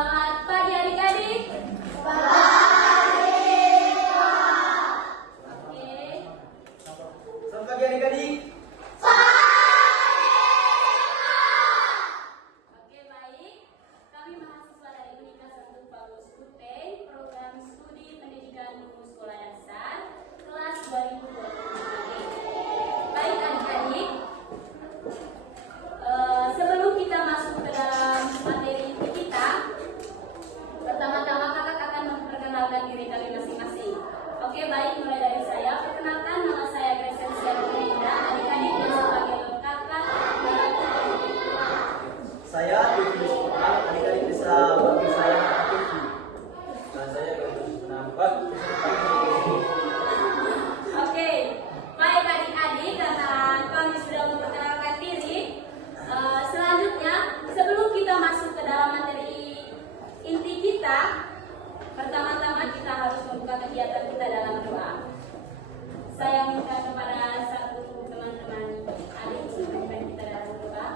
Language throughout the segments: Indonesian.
Selamat pagi adik-adik. Pagi, Pak. Oke. Selamat pagi adik-adik. Oke, baik. Kami mahasiswa dari Unika 1 Paulus Kuteng, program studi pendidikan guru sekolah dasar, kelas 2023. Baik adik-adik, sebelum kita masuk ke dalam materi inti kita, pertama-tama kakak akan memperkenalkan diri kalian masing-masing. Oke, baik, mulai dari saya. Perkenalkan, nama saya Crescencia Rulinda. Adik-adik yang sebagai kakak. Saya Tujuh Sekolah, adik-adik bisa panggil saya Tujuh. Dan saya Tujuh Penampak. Oke, baik adik-adik, karena kami sudah memperkenalkan diri. Selanjutnya, sebelum kita masuk ke dalam materi inti kita, pertama-tama kita harus membuka kegiatan kita dalam doa. Saya minta kepada satu teman-teman adik memimpin kita dalam doa.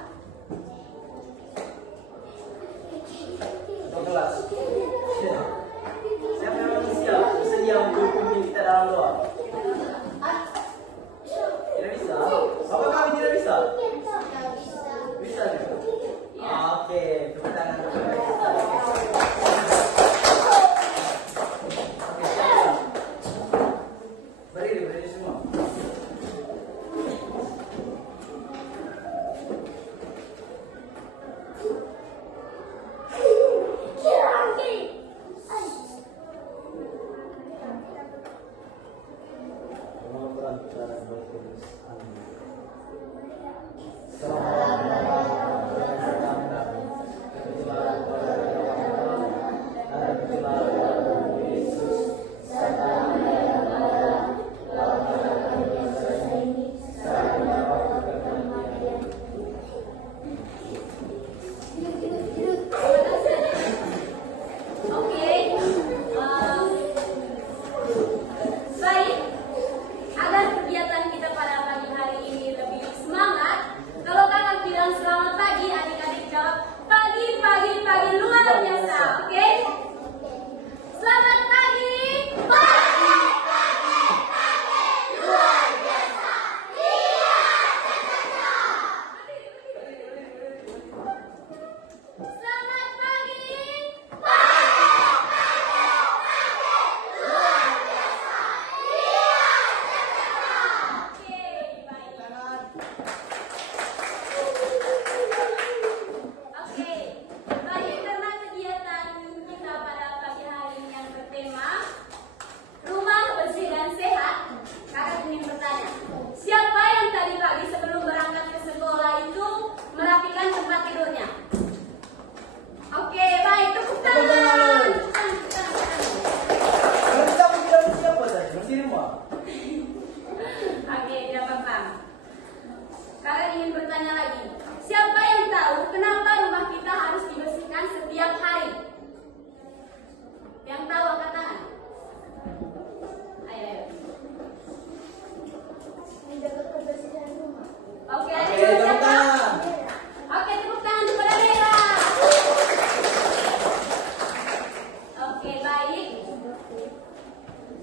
Untuk kelas. Siapa yang manusia bersedia untuk memimpin kita dalam doa? Tidak bisa? Apa kami tidak bisa? Bisa juga? Ya. Oke, tepuk tangan untuk kita. Oke, siap. Berdiri semua. Oke, baik. Agar kegiatan kita pada pagi hari ini lebih semangat, kalau kakak bilang selamat pagi, adik-adik jawab pagi, pagi, pagi luar biasa. Oke? Selamat pagi. Luar biasa. Iya, Selamat pagi. luar biasa. Iya, Oke, baik. Oke, baik, karena kegiatan kita pada pagi hari ini yang bertema rumah bersih dan sehat, kakak ingin bertanya, siapa yang tadi pagi sebelum berangkat ke sekolah itu merapikan tempat tidurnya? Oke, baik, tepuk tangan. Kalau kita mau bilang siapa tadi? Masih rumah. Oke, tidak apa-apa. Kakak ingin bertanya lagi, siapa yang tahu kenapa rumah kita harus dibersihkan setiap hari? Yang tahu angkat tangan. Ayo, ayo. menjaga kebersihan rumah. Oke, ada Oke, yang tepuk siapa? tangan. Oke, tepuk tangan kepada Bella. Oke, baik.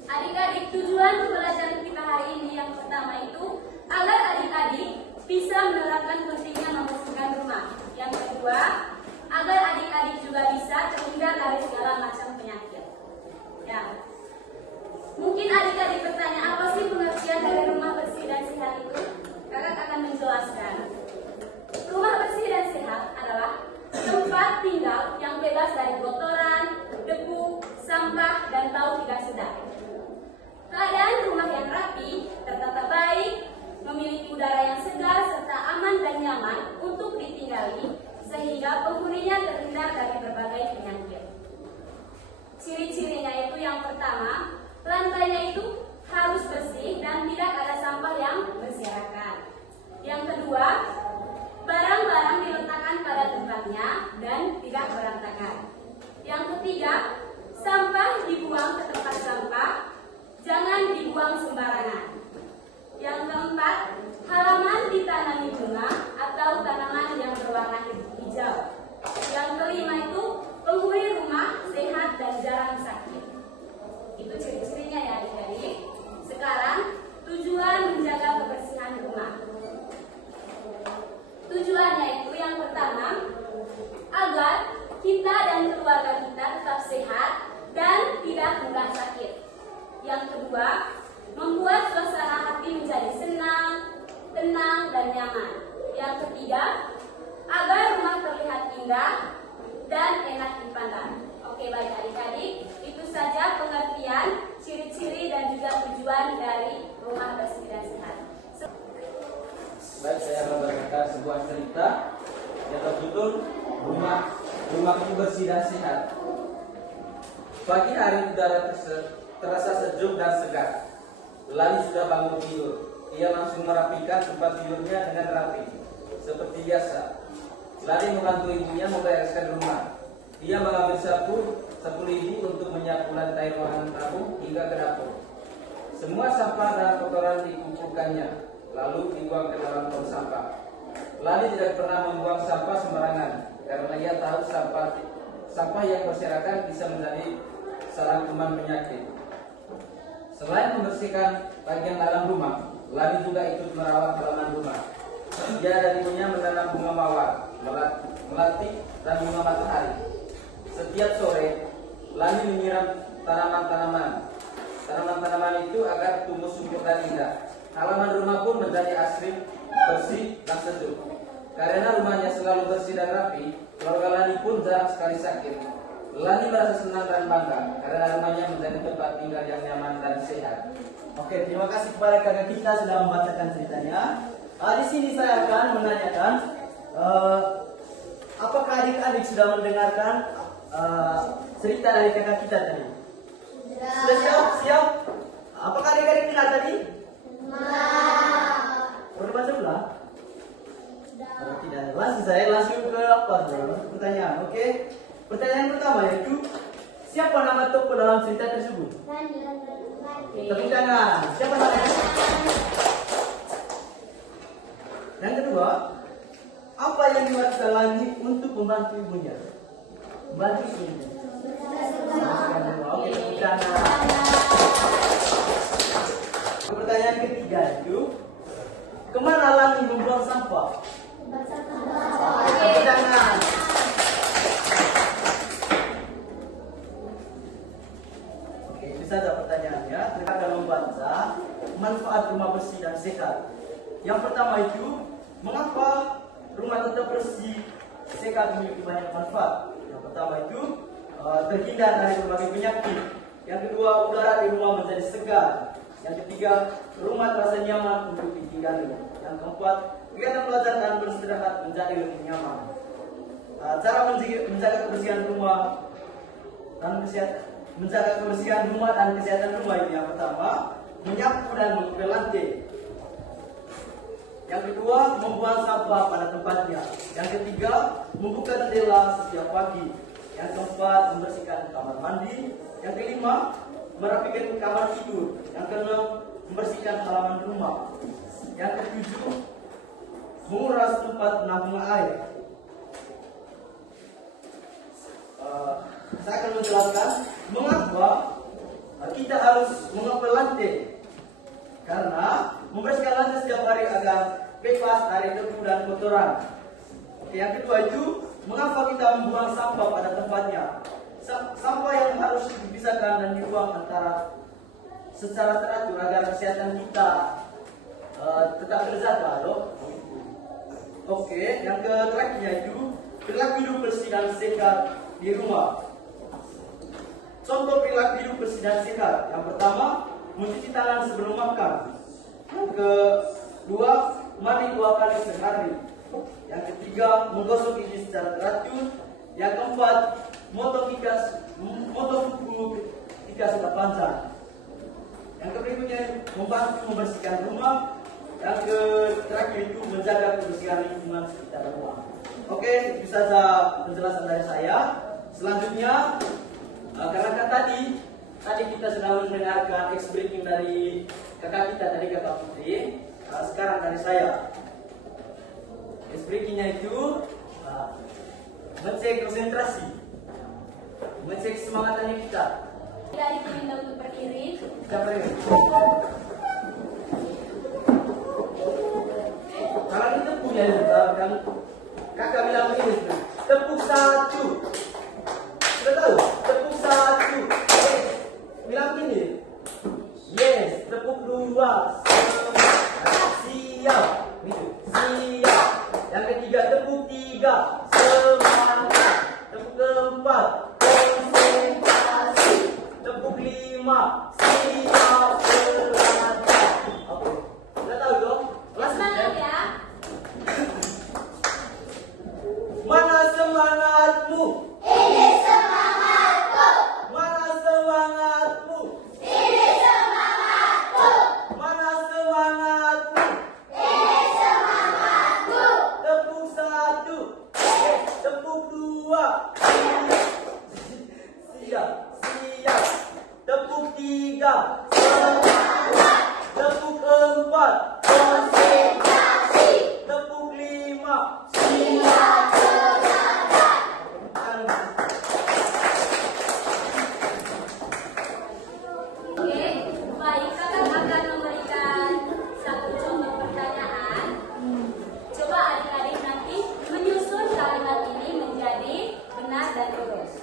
Adik-adik, tujuan pembelajaran kita hari ini yang pertama itu agar adik-adik bisa menerapkan pentingnya membersihkan rumah. Yang kedua, agar adik-adik juga bisa terhindar dari segala macam penyakit. Ya. Mungkin adik-adik bertanya, apa sih pengertian dari rumah bersih dan sehat itu? Kakak akan menjelaskan. Rumah bersih dan sehat adalah tempat tinggal yang bebas dari kotoran, debu, sampah, dan bau tidak sedap. Keadaan rumah yang rapi, tertata baik, memiliki udara yang segar serta aman dan nyaman untuk ditinggali, sehingga penghuninya terhindar dari berbagai penyakit. Ciri-cirinya itu yang pertama, lantainya itu harus bersih dan tidak ada sampah yang berserakan. Yang kedua, barang-barang diletakkan pada tempatnya dan tidak berantakan. Yang ketiga, sampah dibuang ke tempat sampah, jangan dibuang sembarangan. Yang keempat, halaman ditanami bunga atau tanaman yang berwarna hijau. Yang kelima itu, penghuni kita dan keluarga kita tetap sehat dan tidak mudah sakit. Yang kedua, membuat suasana hati menjadi senang, tenang, dan nyaman. Yang ketiga, agar rumah terlihat indah dan enak dipandang. Oke, baik adik-adik, itu saja pengertian, ciri-ciri, dan juga tujuan dari rumah bersih dan sehat. Baik, saya akan berkata sebuah cerita yang berjudul Rumahku Bersih dan Sehat. Pagi hari udara terasa sejuk dan segar. Lani sudah bangun tidur. Ia langsung merapikan tempat tidurnya dengan rapi, seperti biasa. Lani membantu ibunya membereskan rumah. Ia mengambil sapu lidi untuk menyapu lantai ruangan tamu hingga ke dapur. Semua sampah dan kotoran dikumpulkannya, lalu dibuang ke dalam tong sampah. Lani tidak pernah membuang sampah sembarangan, karena ia tahu sampah yang berserakan bisa menjadi sarang kuman penyakit. Selain membersihkan bagian dalam rumah, Lani juga ikut merawat halaman rumah. Dia dan ibunya menanam bunga mawar, melati, dan bunga matahari. Setiap sore, Lani menyiram tanaman-tanaman itu agar tumbuh subur dan indah. Halaman rumah pun menjadi asri, bersih, dan sejuk. Karena rumahnya selalu bersih dan rapi, keluarga Lani pun jarang sekali sakit. Lani merasa senang dan bangga karena rumahnya menjadi tempat tinggal yang nyaman dan sehat. Oke, terima kasih kepada kakak kita sudah membacakan ceritanya. Di sini saya akan menanyakan, apakah adik-adik sudah mendengarkan cerita dari kakak kita tadi? Sudah siap? Siap? Apakah adik-adik dengar tadi? Perlu baca ulang? Tidak. Langsung saya langsung ke pertanyaan. Oke. Pertanyaan pertama yaitu, siapa nama tokoh dalam cerita tersebut? Tepuk tangan. Siapa namanya? Yang kedua, apa yang dilakukan Lani untuk membantu ibunya? Membantu ibunya. Oke, tepuk tangan. Pertanyaan ketiga itu, kemana Lani membuang sampah? Tepuk tangan. Oke, itu saja pertanyaannya. Kita akan membaca manfaat rumah bersih dan sehat. Yang pertama itu, mengapa rumah tetap bersih, sehat memiliki banyak manfaat? Yang pertama itu, terhindar dari berbagai penyakit. Yang kedua, udara di rumah menjadi segar. Yang ketiga, rumah terasa nyaman untuk ditinggali. Yang keempat, kegiatan belajar dan beristirahat menjadi lebih nyaman. Cara menjaga kebersihan rumah dan kesehatan rumah itu, yang pertama, menyapu dan mengepel lantai. Yang kedua, membuang sampah pada tempatnya. Yang ketiga, membuka jendela setiap pagi. Yang keempat, membersihkan kamar mandi. Yang kelima, merapikan kamar tidur. Yang keenam, membersihkan halaman rumah. Yang ketujuh, menguras tempat penampung air. Saya akan menjelaskan mengapa kita harus mengepel lantai. Karena membersihkan lantai setiap hari agar bebas dari debu dan kotoran. Yang kedua itu, mengapa kita membuang sampah pada tempatnya. Sampah yang harus dipisahkan dan dibuang secara teratur agar kesehatan kita tetap terjaga. Oke, yang terakhirnya itu, perilaku hidup bersih dan sehat di rumah. Contoh perilaku hidup bersih dan sehat. Yang pertama, mencuci tangan sebelum makan. Yang kedua, mandi 2 kali sehari. Yang ketiga, menggosok gigi secara teratur. Yang keempat, motong kuku ketika sudah panjang. Yang berikutnya, membantu membersihkan rumah. Yang terakhir itu, menjaga kebersihan lingkungan sekitar rumah. Oke, itu saja penjelasan dari saya. Selanjutnya, karena kan tadi kita sudah mendengarkan ex briefing dari kakak kita, dari kakak Putri. Sekarang dari saya, ex briefingnya itu mengecek konsentrasi, mengecek semangatnya kita. Dari diminta untuk berdiri. Siapa ini? Kalau kita punya kan kakak bilang begini, tepuk 1, Siap. Siap. Tepuk 3. Semangat. Tepuk 4. Konsentrasi. Tepuk 5. Siap semangat. Oke, baik, kakak akan memberikan satu contoh pertanyaan. Coba adik-adik nanti menyusun kalimat ini menjadi benar dan lurus.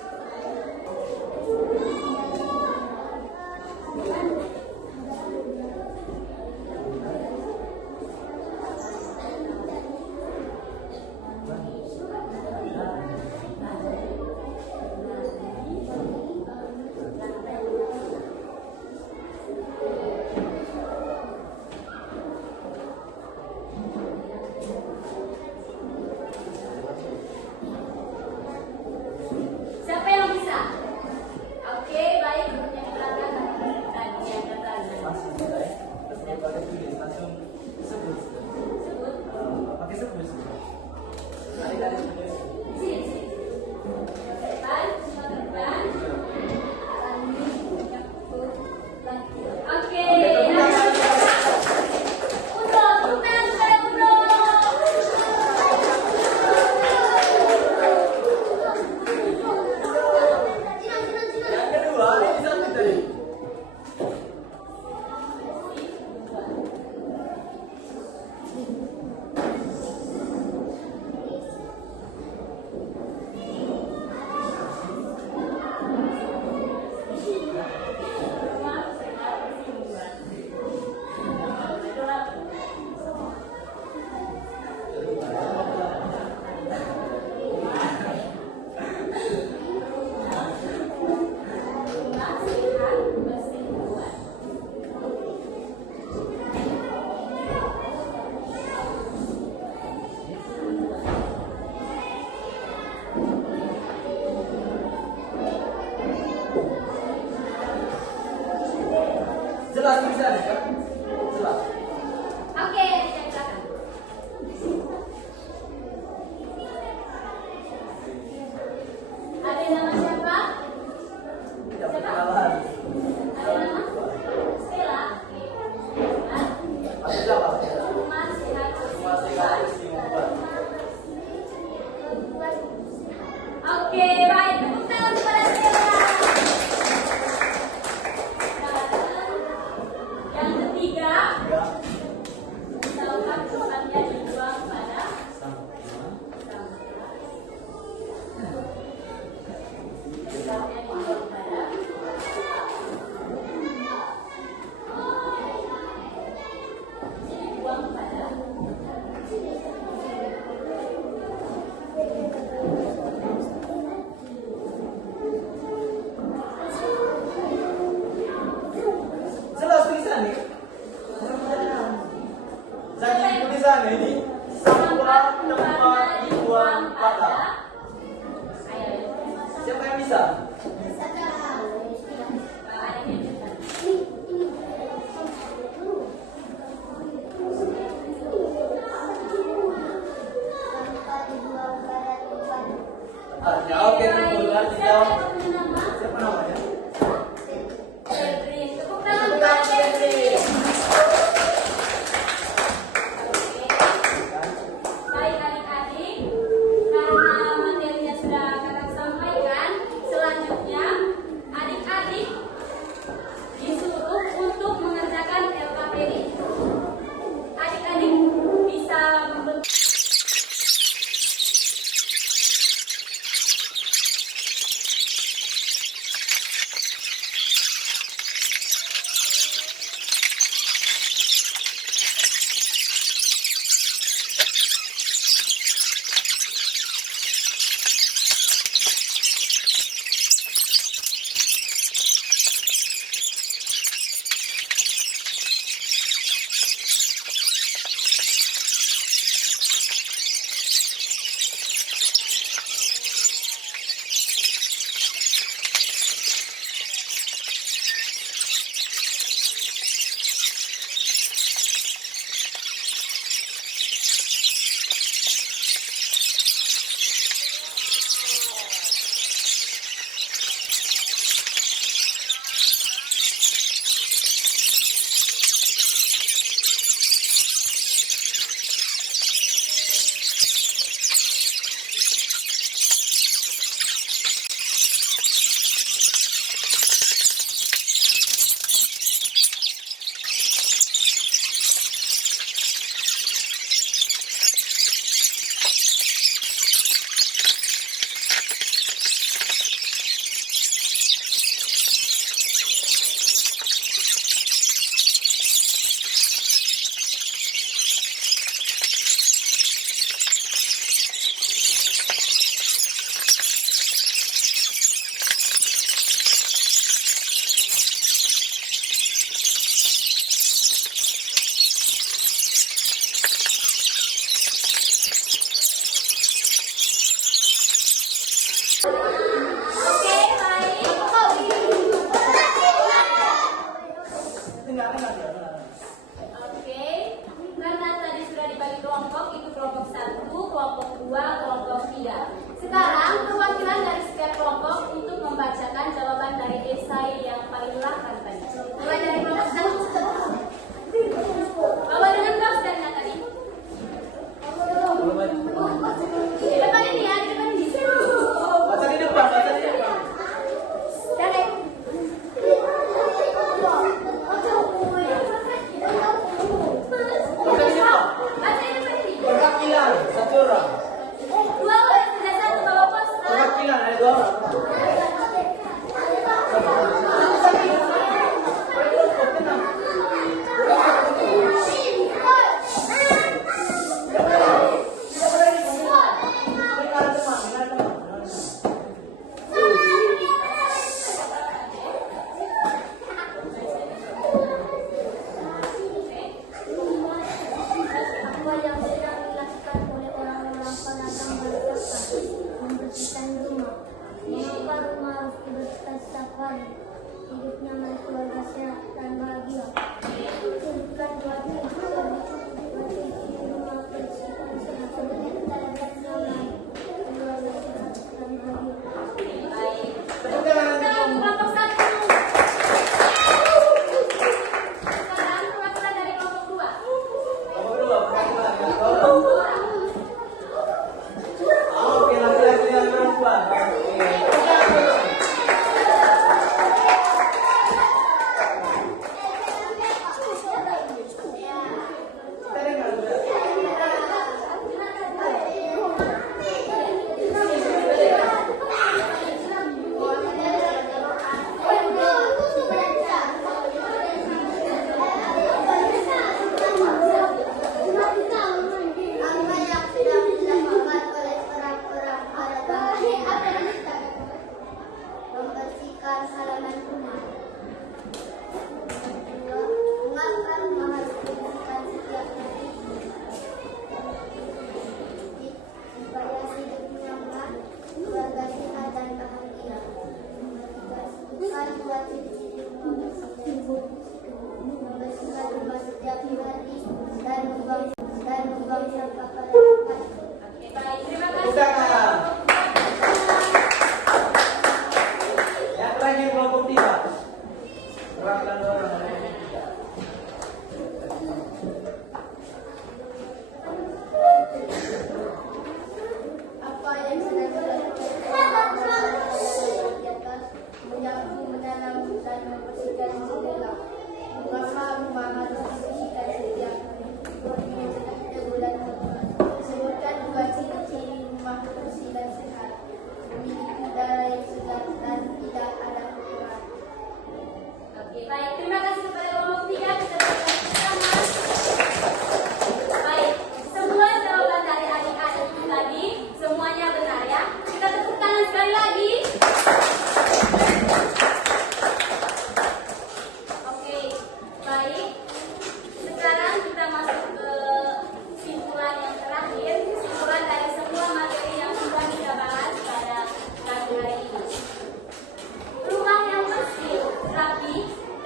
Siapa yang bisa? Oke, baik. Yang di belakang tadi yang datang. Langsung kita ya. Terus dia pakai tulis langsung sebut. Sebut. Pakai sebut. Adik-adik tulis. Sini, sini. Depan, semua depan. Oke. Udah, bukan saya udah. Yang kedua, ini satu tadi. Jelas tulisannya kan? Jelas. Oke, yang belakang. Ada nama siapa? Tidak Siapa? kenalan. Ada nama? Stella. Masih jawab. Rumah sehat. Rumah sehat kesimpulan. Oke, baik. Tepuk tangan kepada Stella. Yang ketiga, Ya. misalkan tempatnya dibuang pada Sama. sampah. Tempatnya dibuang pada dibuang pada Jelas tulisannya. Jadi tulisannya ini sampah tempat dibuang pada. Ayo. Siapa yang bisa? Ya oke, betul. Arti jawab. Siapa namanya? Febri, tepuk tangan buat Febri. Baik adik-adik, karena materinya sudah kakak sampaikan, selanjutnya adik-adik disuruh untuk mengerjakan LKPD. Adik-adik bisa membentuk Oke, baik. Oke, karena tadi sudah dibagi kelompok, itu kelompok 1, kelompok 2, kelompok 3. Sekarang perwakilan dari setiap kelompok untuk membacakan jawaban dari esai yang paling belakang tadi. Mulai dari kelompok 1. Bawa dengan box dan tadi. Di depan ini ya, di depan ini. Baca di depan, baca di depan. Dari. Baca di depan. Baca di depan ini. Perwakilan, satu orang. Dua orang sudah satu bawa poster. Perwakilan, ada 2 orang. Apa yang sedang dilakukan oleh orang-orang pedagang berzakat? Membersihkan rumah. Mengapa rumah harus dibersihkan setiap hari? Hidup nyaman, keluarga sehat dan bahagia. Bukan buat rumah bersihkan sehat dan nyaman, keluarga sehat dan bahagia. Baik. Tepuk tangan. Sekarang kelompok 1. Sekarang perwakilan dari kelompok 2. Nomor 2, perwakilan, ada 2 orang. Oke, laki-laki dan perempuan. Apa yang sedang dilakukan oleh orang-orang pedagang membersihkan halaman rumah. Mengapa rumah harus dibersihkan setiap hari? Supaya hidup nyaman, keluarga sehat dan bahagia. Bukan buat ciri-ciri rumah bersih. Membersihkan rumah setiap hari dan membuang sampah pada tempat. Oke, baik. Terima Tepuk kasih. tangan. Yang terakhir kelompok 3. Perwakilan orang dari kelompok 3. Apa yang sedang dilakukan di atas menyapu, menanam dan membersihkan jendela. Mengapa rumah harus dibersihkan setiap hari? Ada bulan sebutkan 2 ciri-ciri rumah bersih dan sehat. Memiliki udara yang segar dan tidak ada kotoran. Oke, baik. Terima kasih kepada kelompok 3. Kita berikan bersama. Baik. Semua jawaban dari adik-adik itu tadi semuanya benar ya. Kita tepuk tangan sekali lagi. Oke, baik. Sekarang kita masuk ke kesimpulan yang terakhir, kesimpulan dari semua materi yang sudah kita bahas pada pagi hari ini. Rumah yang bersih, rapi,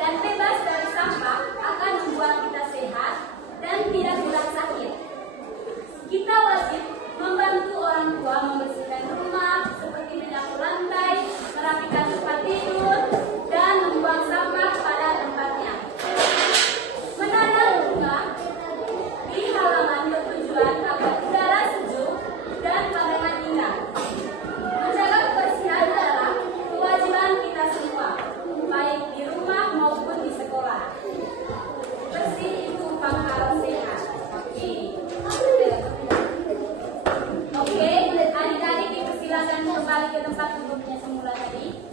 dan bebas dari sampah akan membuat kita sehat dan tidak mudah sakit. Kita wajib membantu orang tua membersihkan rumah seperti menyapu lantai, merapikan tempat tidur, dan membuang sampah pada tempatnya. Menanam bunga di halaman bertujuan agar udara sejuk dan pandangan indah. Menjaga kebersihan adalah kewajiban kita semua, baik di rumah maupun di sekolah. Bersih itu pangkal sehat. Oke, adik-adik dipersilakan kembali ke tempat duduknya semula tadi.